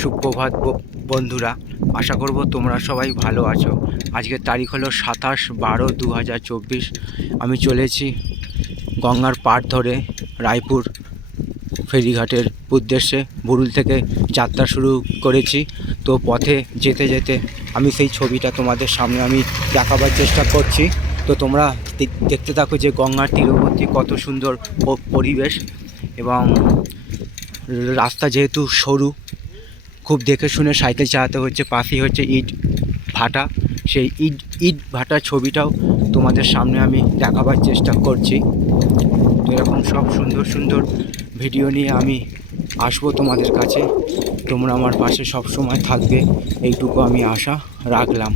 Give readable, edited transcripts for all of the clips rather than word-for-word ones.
সুপ্রভাত বন্ধুরা, আশা করব তোমরা সবাই ভালো আছো। আজকের তারিখ হলো 27/12/2024। আমি চলেছি গঙ্গার পাড় ধরে রায়পুর ফেরিঘাটের উদ্দেশ্যে। বুরুল থেকে যাত্রা শুরু করেছি। তো পথে যেতে যেতে আমি সেই ছবিটা তোমাদের সামনে আমি দেখাবার চেষ্টা করছি। তো তোমরা দেখতে থাকো যে গঙ্গার তীরবর্তী কত সুন্দর পরিবেশ, এবং রাস্তা যেহেতু সরু, খুব দেখে শুনে সাইকেল চালাতে হচ্ছে। পাশেই হচ্ছে ইট ভাটা, সেই ইট ভাটার ছবিটাও তোমাদের সামনে আমি দেখাবার চেষ্টা করছি। তো এরকম সব সুন্দর সুন্দর ভিডিও নিয়ে আমি আসবো তোমাদের কাছে। তোমরা আমার পাশে সব সময় থাকবে, এইটুকু আমি আশা রাখলাম।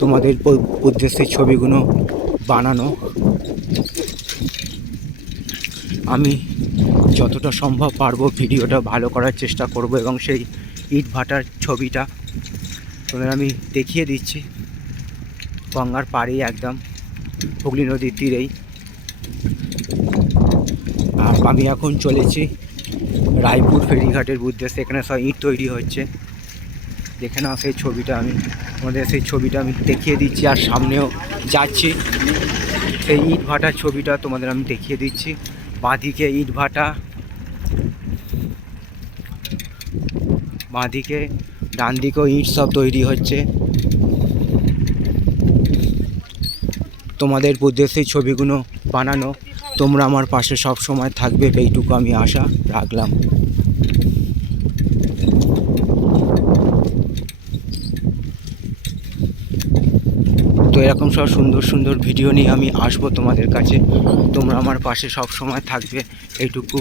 তোমাদের উদ্দেশ্যে ছবিগুলো বানানো আমি যতটা সম্ভব পারবো ভিডিওটা ভালো করার চেষ্টা করব, এবং সেই ইট ভাটার ছবিটা তোমাদের আমি দেখিয়ে দিচ্ছি। গঙ্গার পাড়েই, একদম হুগলি নদীর তীরেই। আর আমি এখন চলেছি রায়পুর ফেরিঘাটের উদ্দেশ্যে। এখানে সব ইট তৈরি হচ্ছে, দেখে নাও সেই ছবিটা। সেই ছবিটা আমি দেখিয়ে দিচ্ছি, আর সামনেও যাচ্ছি। সেই ইট ভাটার ছবিটা তোমাদের আমি দেখিয়ে দিচ্ছি। বাঁদিকে ইট ভাটা, বাঁদিকে ডান দিকেও ইট সব তৈরি হচ্ছে। তোমাদের উদ্দেশ্যে ছবিগুলো বানানো, তোমরা আমার পাশে সব সময় থাকবে, এইটুকু আমি আশা রাখলাম। তো এরকম সব সুন্দর সুন্দর ভিডিও নিয়ে আমি আসবো তোমাদের কাছে। তোমরা আমার পাশে সব সময় থাকবে, এইটুকু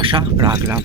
আশা রাখলাম।